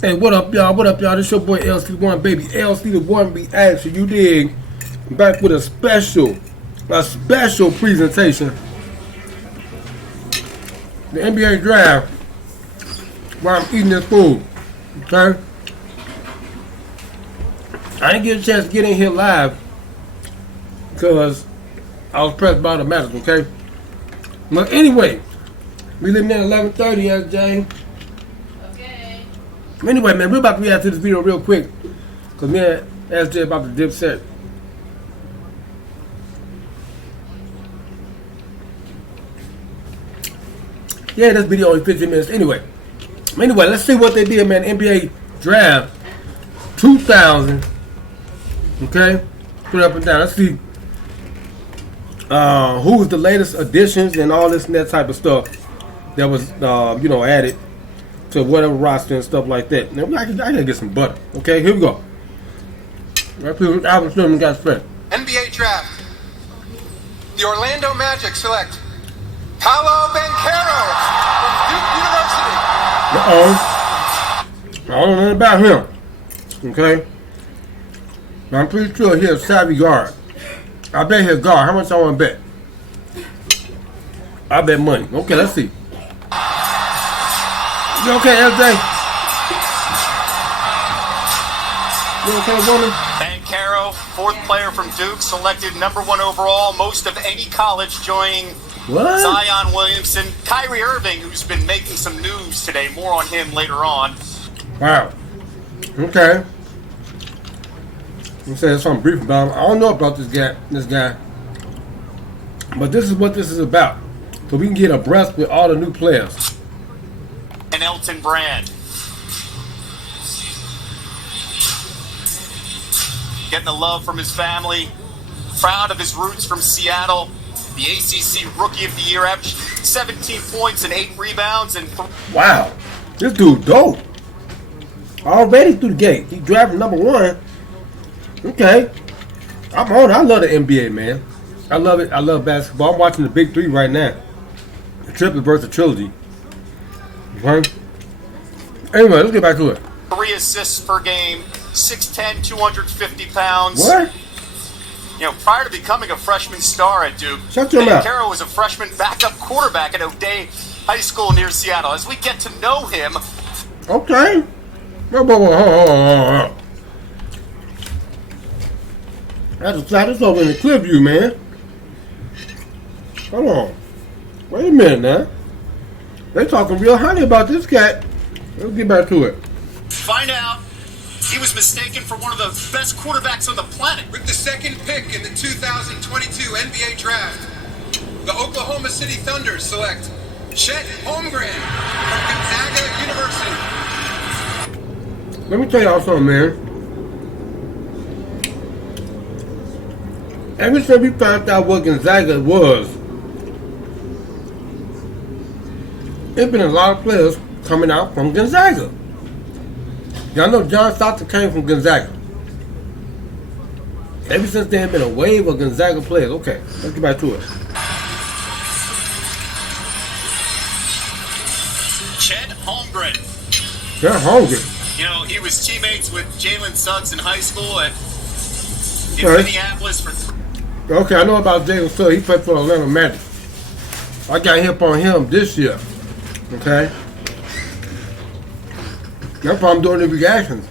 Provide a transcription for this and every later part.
Hey, what up, y'all? What up, y'all? This your boy LCDAONE, baby. LCDAONE be action. You dig? Back with a special presentation. The NBA draft. While I'm eating this food, okay? I didn't get a chance to get in here live because I was pressed by the matters, okay? But anyway, we living at 11:30, SJ. Anyway, man, we're about to react to this video real quick because me and SJ about to dip set. Yeah, this video only 15 minutes anyway. Let's see what they did, man. NBA draft 2000. Okay? Put it up and down. Let's see who was the latest additions and all this and that type of stuff that was, added to whatever roster and stuff like that. Now, I gotta get some butter. Okay, here we go. NBA draft. The Orlando Magic select Paolo Banchero from Duke University. I don't know nothing about him. Okay? But I'm pretty sure he's a savvy guard. I bet he's a guard. How much I want to bet? I bet money. Okay, let's see. You okay, LJ? You okay, woman? Banchero, fourth player from Duke, selected #1 overall, most of any college, joining What? Zion Williamson, Kyrie Irving, who's been making some news today. More on him later on. Wow. Okay. I'm saying something brief about him. I don't know about this guy. But this is what this is about. So we can get abreast with all the new players. And Elton Brand. Getting the love from his family. Proud of his roots from Seattle. The ACC Rookie of the Year, averaged 17 points and 8 rebounds. Wow. This dude dope. Already through the gate. He drafted #1. Okay. I'm on. I love the NBA, man. I love it. I love basketball. I'm watching the Big Three right now. The triplet versus trilogy. Okay. Anyway, let's get back to it. 3 assists per game, 6'10", 250 pounds. What? Prior to becoming a freshman star at Duke, Shut your mouth. Banchero was a freshman backup quarterback at O'Day High School near Seattle. As we get to know him... Okay. Hold on. That's a slide. This over in the clip view, man. Hold on. Wait a minute now. They're talking real honey about this cat. Let's get back to it. Find out he was mistaken for one of the best quarterbacks on the planet. With the second pick in the 2022 NBA draft, the Oklahoma City Thunder select Chet Holmgren from Gonzaga University. Let me tell y'all something, man. Ever since we found out what Gonzaga was, there's been a lot of players coming out from Gonzaga. Y'all know John Stockton came from Gonzaga. Ever since there have been a wave of Gonzaga players. Okay, let's get back to it. Chet Holmgren. They're hungry. He was teammates with Jalen Suggs in high school in Minneapolis for... Okay, I know about Jalen Suggs. He played for Atlanta Magic. I got hip on him this year. Okay? That's why I'm doing the reactions.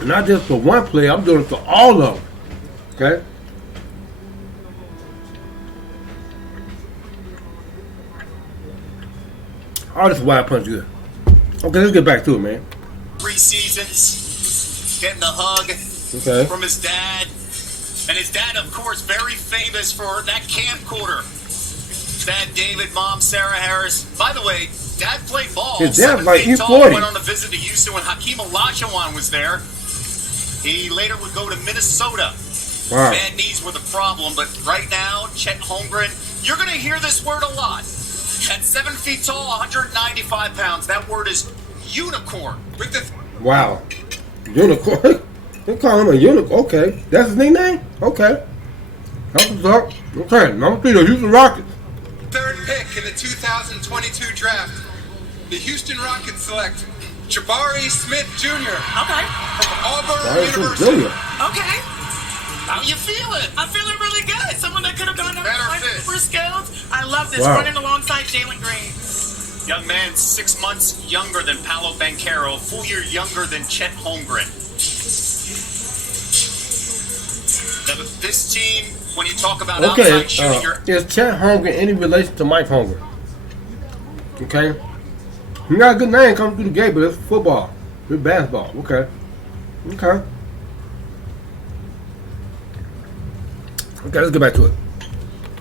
And not just for one player, I'm doing it for all of them. Okay? All this wild punch good. Okay, let's get back to it, man. 3 seasons, getting the hug from his dad. And his dad, of course, very famous for that camcorder. Dad David, mom Sarah Harris. By the way, Dad played ball. His dad, 7 like, feet he's tall, 40. went on a visit to Houston when Hakeem Olajuwon was there. He later would go to Minnesota. Wow. Bad knees were the problem, but right now, Chet Holmgren, you're going to hear this word a lot. At 7 feet tall, 195 pounds, that word is unicorn. Wow. Unicorn? They call him a unicorn. Okay. That's his nickname? Okay. That's what's up. Okay. Number 3, the Houston Rockets. Third pick in the 2022 draft, the Houston Rockets select Jabari Smith Jr. Okay. From Auburn Jabari Smith University. Jr. Okay. How you feeling? I'm feeling really good. Someone that could have gone up Better my fit. super skills. I love this. Wow. Running alongside Jalen Green. Young man, 6 months younger than Paolo Banchero, a full year younger than Chet Holmgren. Now, this team, when you talk about Okay, outside shooting, you're is Chet Holmgren any relation to Mike Holmgren? Okay. He got a good name coming through the gate, but it's football. It's basketball. Okay. Okay. Okay, let's get back to it.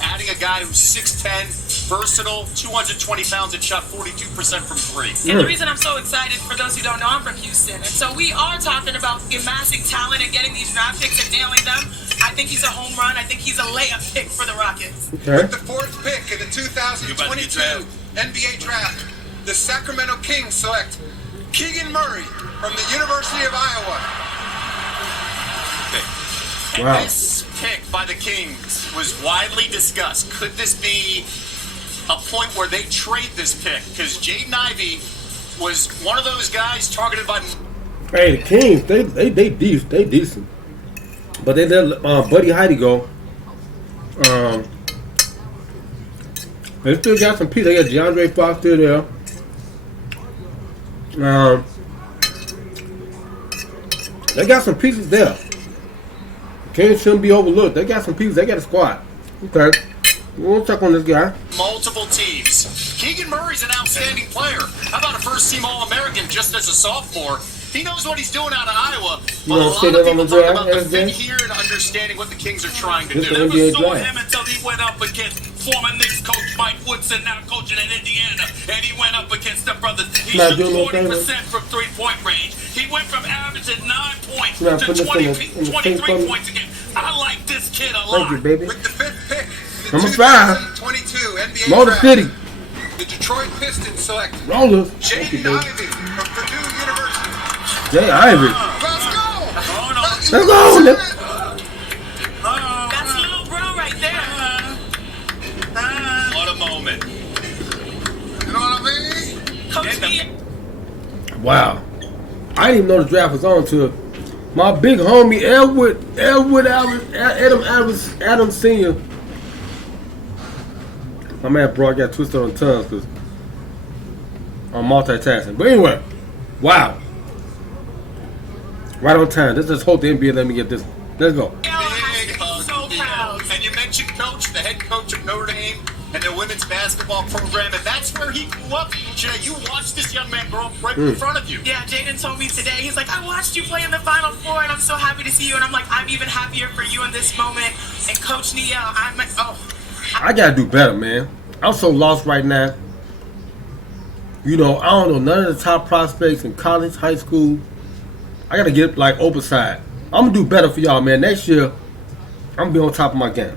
adding a guy who's 6'10", versatile, 220 pounds, and shot 42% from three. And the reason I'm so excited, for those who don't know, I'm from Houston. And so we are talking about amassing talent and getting these draft picks and nailing them. I think he's a home run. I think he's a layup pick for the Rockets. Okay. With the fourth pick in the 2022 NBA draft, the Sacramento Kings select Keegan Murray from the University of Iowa. And Wow. this pick by the Kings was widely discussed. Could this be a point where they trade this pick? Because Jaden Ivey was one of those guys targeted by... Hey, the Kings, they decent. But they let Buddy Heidi go. They still got some pieces. They got DeAndre Fox still there. They got some pieces there. Kings shouldn't be overlooked. They got some pieces. They got a squad. Okay. We'll check on this guy. multiple teams. Keegan Murray's an outstanding player. How about a first-team All-American just as a sophomore? He knows what he's doing out of Iowa. But a lot of people talk about the fit here and understanding what the Kings are trying to do. Never saw him until he went up against former Knicks coach Mike Woodson, now coaching in Indiana, and he went up against the brothers. He Not shot doing no 40% from three-point range. He went from averaging 9 points Not to putting this 20, in the 23 same points a game. I like this kid a Thank lot. you, baby. With the fifth pick in the Number 5. 2022 NBA Motor draft, City. the Detroit Pistons select Rollers. Thank you, Jaden baby. Ivey from Purdue University. Jay Ivey. Let's go! Let's go. That's little bro right there. What a moment. You know what I mean? Coach B. Wow. I didn't even know the draft was on till my big homie Adams Sr. My man bro, I got twisted on tongues because I'm multitasking. But anyway, wow. Right on time. Let's just hope the NBA let me get this. Let's go. Big hug. So proud. And you mentioned Coach, the head coach of Notre Dame and their women's basketball program, and that's where he grew up. You watched this young man grow up right in front of you. Yeah, Jaden told me today, he's like, I watched you play in the Final Four, and I'm so happy to see you. And I'm like, I'm even happier for you in this moment. And Coach Nia, I'm like, I gotta do better, man. I'm so lost right now. You know, I don't know none of the top prospects in college, high school. I gotta get like overside. I'm gonna do better for y'all, man. Next year, I'm gonna be on top of my game.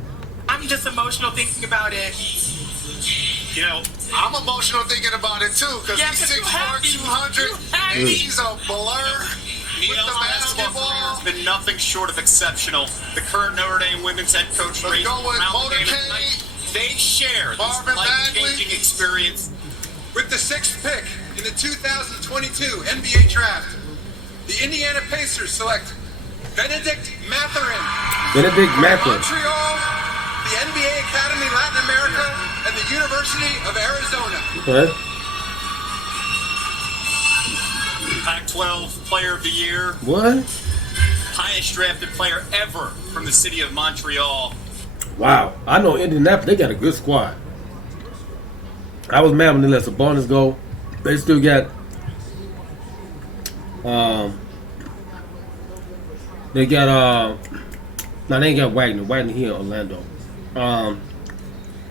I'm just emotional thinking about it. You know, I'm emotional thinking about it too, because Yeah, he's 'cause you 6'4", happy. 200, You happy. and he's a blur with Neil's the basketball career has basketball. been nothing short of exceptional. The current Notre Dame women's head coach, Let's go with Crown game Motorcade. at night. They share this Marvin life-changing Bagley. experience. With the sixth pick in the 2022 NBA draft, the Indiana Pacers select Benedict Mathurin Benedict from Mathurin. Montreal, the NBA Academy Latin America, and the University of Arizona. Okay. Pac-12 Player of the Year, What? highest drafted player ever from the city of Montreal. Wow. I know Indianapolis, they got a good squad. I was mad when they let Sabonis go. They still got they ain't got Wagner. Wagner here in Orlando.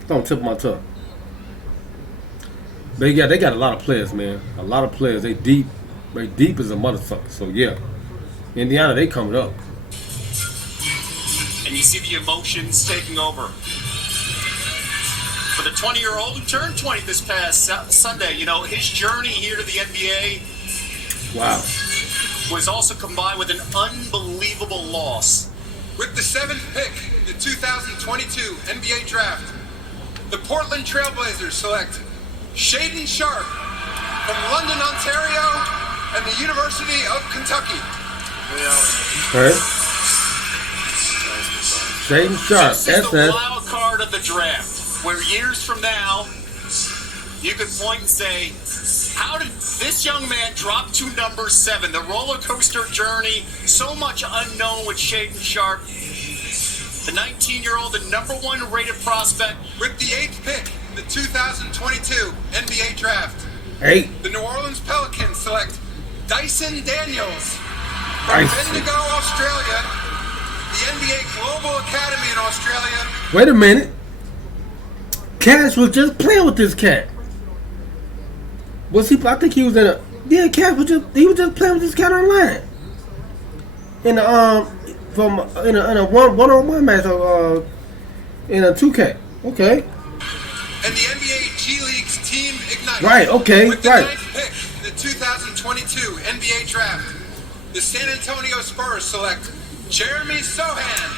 Don't tip my tongue. But they got a lot of players, man. A lot of players. They deep. They deep as a motherfucker. So yeah. Indiana, they coming up. And you see the emotions taking over. For the 20-year-old who turned 20 this past Sunday, you know, his journey here to the NBA Wow. was also combined with an unbelievable loss. With the seventh pick in the 2022 NBA draft, the Portland Trailblazers select Shaden Sharp from London, Ontario, the University of Kentucky. Okay. Shaden Sharp, This is the wild card of the draft, where years from now, you could point and say, how did this young man drop to number 7? The roller coaster journey, so much unknown with Shaden Sharp. The 19-year-old, the number 1 rated prospect. With the 8th pick in the 2022 NBA Draft, 8. the New Orleans Pelicans select Dyson Daniels from Bendigo, Australia, the NBA Global Academy in Australia. Wait a minute. Cash was just playing with this cat. Was he? I think he was in a. Yeah, Cash was just. He was just playing with this cat online. In a in a one-on-one match in a 2K. Okay. And the NBA G League's Team Ignite. Right. Okay. With the Right. 9th pick in the 2022 NBA Draft, the San Antonio Spurs select Jeremy Sohan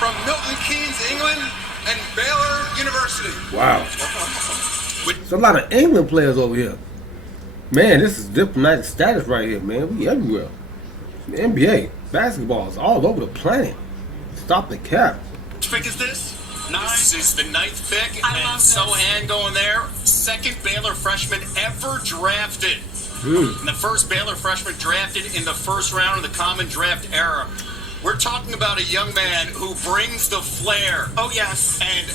from Milton Keynes, England, and Baylor University. Wow. There's a lot of England players over here. Man, this is diplomatic status right here, man. We everywhere. The NBA, basketball is all over the planet. Stop the cap. Which pick is this? This is the 9th pick, and Sohan going there. 2nd Baylor freshman ever drafted. And the first Baylor freshman drafted in the first round of the common draft era. We're talking about a young man who brings the flair. Oh, yes. And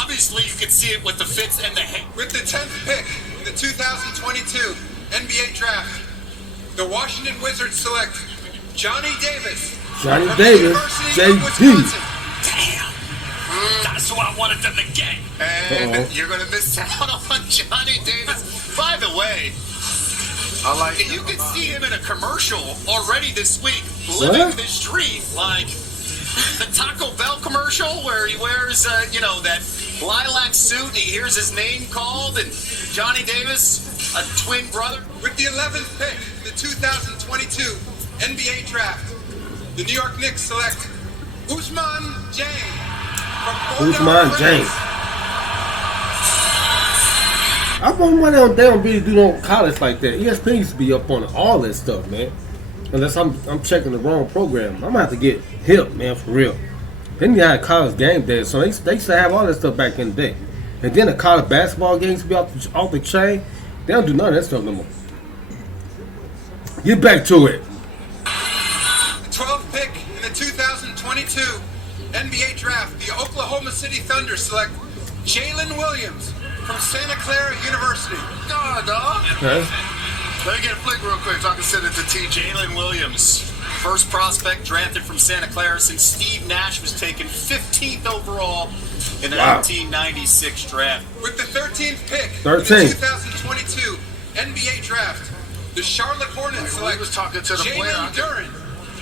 obviously you can see it with the fits and the hair. With the 10th pick in the 2022 NBA Draft, the Washington Wizards select Johnny Davis. Johnny from Davis, the University of JT. Wisconsin. Damn. That's who I wanted them to get. And you're going to miss out on Johnny Davis. By the way, you can see him in a commercial already this week, living this dream. Like the Taco Bell commercial where he wears, that lilac suit and he hears his name called, and Johnny Davis, a twin brother. With the 11th pick in the 2022 NBA Draft, the New York Knicks select Usman Jane from Usman Jane. I wonder why they don't really do no college like that. ESPN used to be up on all that stuff, man. Unless I'm checking the wrong program. I'm gonna have to get hip, man, for real. Then you had college game day, so they used to have all that stuff back in the day. And then the college basketball games be off the chain. They don't do none of that stuff no more. Get back to it. The 12th pick in the 2022 NBA Draft, the Oklahoma City Thunder select Jalen Williams from Santa Clara University. Oh, dog. Okay. Let me get a flick real quick so I can send it to T. Jalen Williams. First prospect drafted from Santa Clara since Steve Nash was taken 15th overall in the 1996 draft. With the 13th pick in the 2022 NBA Draft, the Charlotte Hornets select Jalen Duren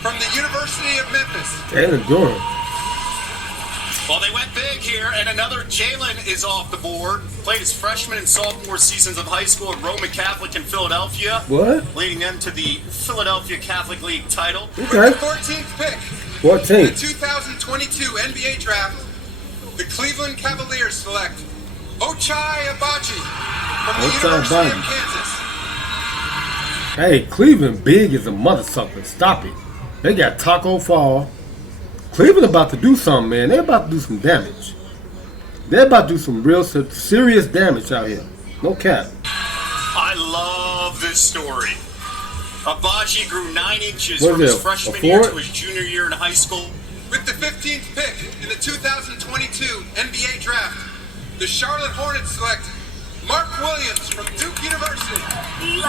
from the University of Memphis. Jalen Duren. Well, they went big here, and another Jalen is off the board. Played his freshman and sophomore seasons of high school at Roman Catholic in Philadelphia. What? Leading them to the Philadelphia Catholic League title. Okay. With the 14th pick 14. in the 2022 NBA Draft, the Cleveland Cavaliers select Ochai Agbaji from the University of Kansas. Hey, Cleveland big as a mother sucker. Stop it. They got Taco Fall. Cleveland about to do something, man. They're about to do some damage. They're about to do some real serious damage out here. No cap. I love this story. Agbaji grew 9 inches from his freshman year to his junior year in high school. With the 15th pick in the 2022 NBA Draft, the Charlotte Hornets select Mark Williams from Duke University.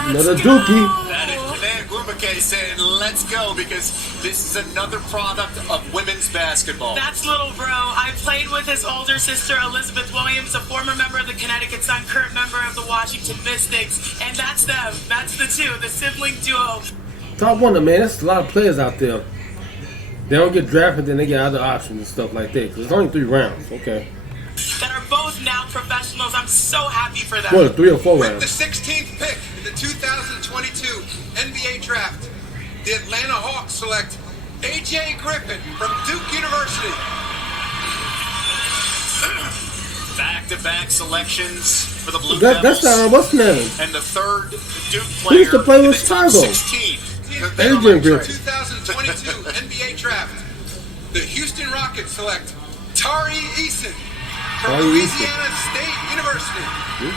Another Dookie. That is Command Gwumake saying, let's go, because this is another product of women's basketball. That's little bro. I played with his older sister, Elizabeth Williams, a former member of the Connecticut Sun, current member of the Washington Mystics. And that's them. That's the two, the sibling duo. Top wonder, man. There's a lot of players out there. They don't get drafted, then they get other options and stuff like that. Because it's only 3 rounds. Okay. That are both now professionals. I'm so happy for them. What, 3 or 4 rounds? With the 16th pick in the 2022 NBA Draft, the Atlanta Hawks select A.J. Griffin from Duke University. Back-to-back selections. for the Blue That's Devils. what's his name? And the third Duke He player used to play in with the top Chicago. 16. Adrian Griffin. 2022 NBA Draft. The Houston Rockets select Tari Eason from Tari Louisiana State University.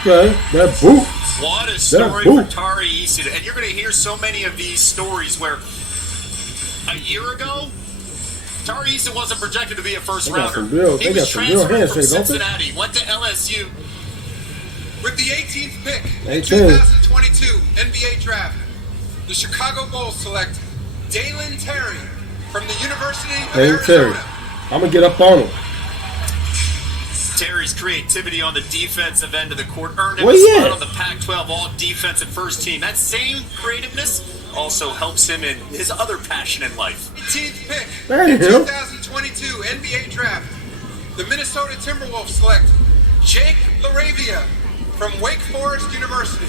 Okay, that boot. What a story boot. for Tari Eason. And you're going to hear so many of these stories where a year ago, Tari Eason wasn't projected to be a first rounder. He was transferred from Cincinnati, went to LSU. With the 18th pick in 18. 2022 NBA Draft, the Chicago Bulls select Dalen Terry from the University of Hey, Terry. Arizona. I'm going to get up on him. Terry's creativity on the defensive end of the court earned him Where a he spot at? on the Pac-12 All-Defensive First Team. That same creativeness also helps him in his other passion in life. 18th pick There in you go. 2022 NBA Draft, the Minnesota Timberwolves select Jake LaRavia from Wake Forest University.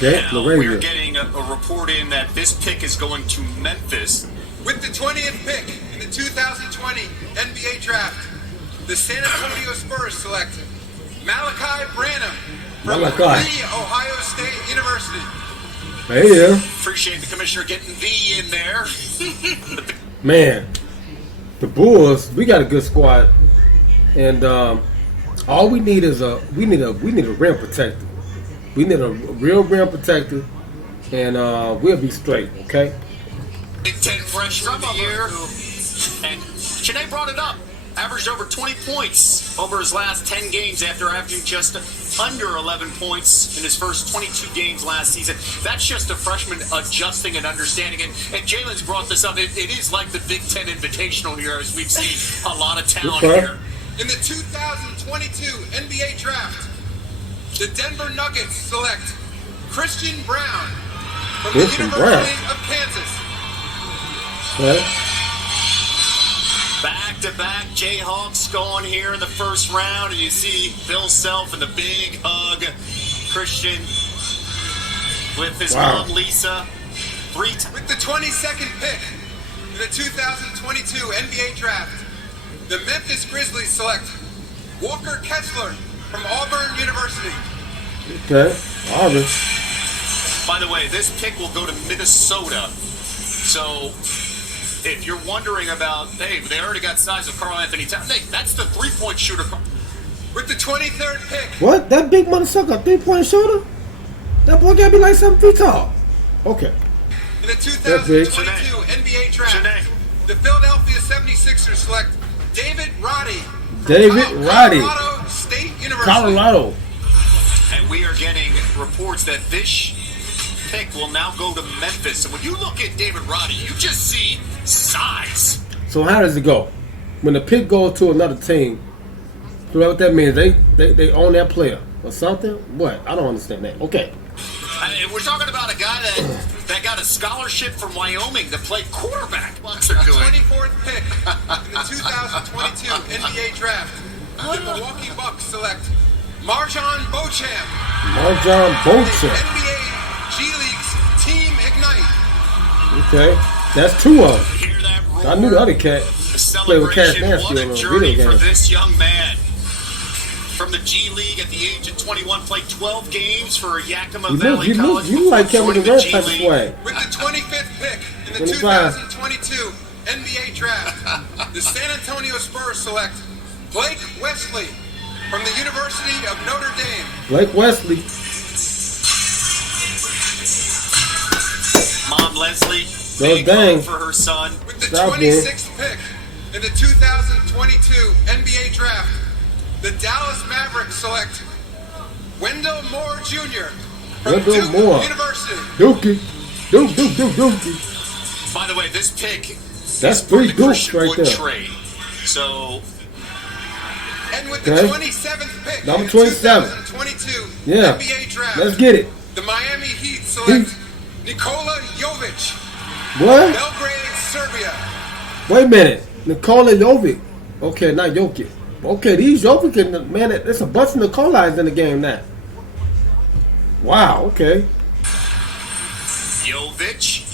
Yeah, Now, we're Laravia. getting a report in that this pick is going to Memphis. With the 20th pick in the 2020 NBA Draft, the San Antonio Spurs select Malachi Branham from Malachi. the Ohio State University. Hey, yeah. Appreciate the commissioner getting the in there. Man, the Bulls, we got a good squad. And all we need is a rim protector. We need a real rim protector, and we'll be straight, okay? Big Ten freshman of the year. And Shanae brought it up. Averaged over 20 points over his last 10 games after averaging just under 11 points in his first 22 games last season. That's just a freshman adjusting and understanding. And Jalen's brought this up. It is like the Big Ten Invitational here, as we've seen a lot of talent here. In the 2022 NBA Draft, the Denver Nuggets select Christian Brown from the University of Kansas. Okay. Back-to-back Jayhawks going here in the first round, and you see Bill Self and the big hug. Christian with his mom Lisa. With the 22nd pick in the 2022 NBA Draft, the Memphis Grizzlies select Walker Kessler from Auburn University. Okay, Auburn. By the way, this pick will go to Minnesota. So if you're wondering about, hey, they already got size of Karl Anthony Towns. Hey, that's the three-point shooter. With the 23rd pick. What? That big motherfucker, 3-point shooter? That boy gotta be like 7 feet tall. Okay. In the 2022 NBA Draft, the Philadelphia 76ers select David Roddy. Colorado State University. Colorado. And we are getting reports that this pick will now go to Memphis. And when you look at David Roddy, you just see size. So how does it go? When the pick goes to another team, so what that means? They own that player or something? What? I don't understand that. Okay. We're talking about a guy that got a scholarship from Wyoming to play quarterback. Bucks are doing. 24th pick in the 2022 NBA Draft, the Milwaukee Bucks select Marjon Beauchamp. Marjon Beauchamp. The NBA G League's Team Ignite. Okay. That's 2 of them. Hear that roar? I knew the other cat played with Cash Celebration. Nasty What on a a journey video for game. this young man. From the G League at the age of 21, played 12 games for Yakima Valley College. You like Kevin joining Durant the G type of League. swag. With the 25th pick in the 25. 2022 NBA Draft, the San Antonio Spurs select Blake Wesley from the University of Notre Dame. Blake Wesley. Mom Leslie, No big dang. hug for her son. With the Stop 26th pick in the 2022 NBA Draft, the Dallas Mavericks select Wendell Moore Jr. from Wendell Duke Moore. University. Dookie. Dookie. By the way, this pick That's is for 3 the Dukes Christian right Wood there. trade. So And with the Okay. 27th pick Number in the 27. 2022 Yeah. NBA Draft, Let's get it. the Miami Heat select Nikola Jovic, What? Belgrade, Serbia. Wait a minute. Nikola Jovic. Okay, not Jokic. Okay, these Jovic, man, there's a bunch of Nikolais in the game now. Wow, okay. Jovic.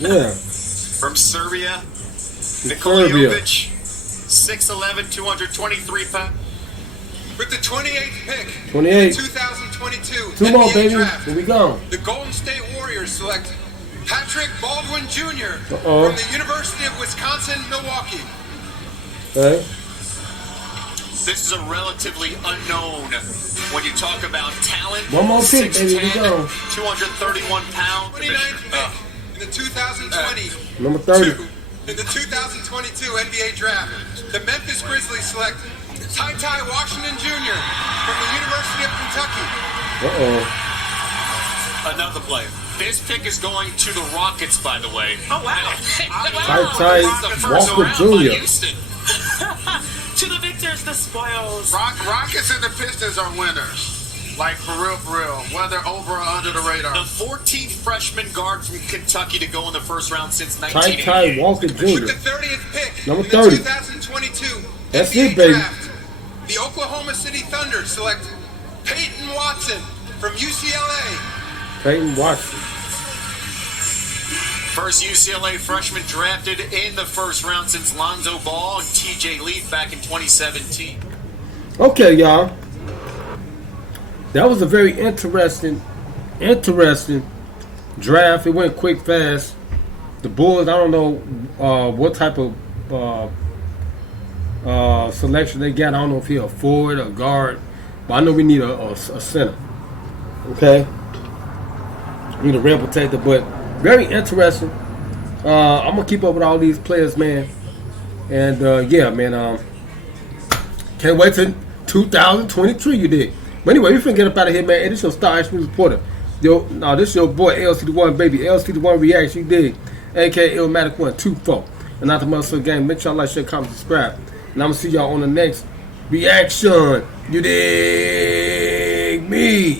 Yeah. From Serbia. Nikola Serbia. Jovic, 6'11", 223 pounds. With the 28th pick, 28. 2022 Two more, NBA baby. Draft, Here we go. the Golden State Warriors select Patrick Baldwin Jr. Uh-oh. from the University of Wisconsin-Milwaukee. Okay. This is a relatively unknown when you talk about talent. One more pick, baby. Here we 6'10", go. 231 pounds. 29th pick in the 2020. Number 30. In the 2022 NBA Draft, the Memphis Grizzlies select Ty Washington Jr. from the University of Kentucky. Another player. This pick is going to the Rockets, by the way. Oh, wow. Ty Walker Jr. To the victors, the spoils. Rockets and the Pistons are winners. Like, for real, whether over or under the radar. The 14th freshman guard from Kentucky to go in the first round since 1988. Ty Walker With Jr. the 30th pick Number in 30. the 2022 That's NBA it, baby. Draft, the Oklahoma City Thunder select Peyton Watson from UCLA. Peyton Watson. First UCLA freshman drafted in the first round since Lonzo Ball and TJ Leaf back in 2017. Okay, y'all. That was a very interesting draft. It went quick, fast. The Bulls, I don't know what type of selection they got. I don't know if he's a forward or guard, but I know we need a center. Okay, we need a rim protector, but very interesting. I'm gonna keep up with all these players, man, and yeah, man. Can't wait till 2023. You did. But anyway, we finna get up out of here, man. Hey, this is your Star Ice Reporter. Yo, no, this is your boy LCDAONE, baby. LCDAONE Reacts, you dig? AKA Illmatic 124. And not the Muscle Game. Make sure y'all like, share, comment, subscribe. And I'm gonna see y'all on the next reaction. You dig me?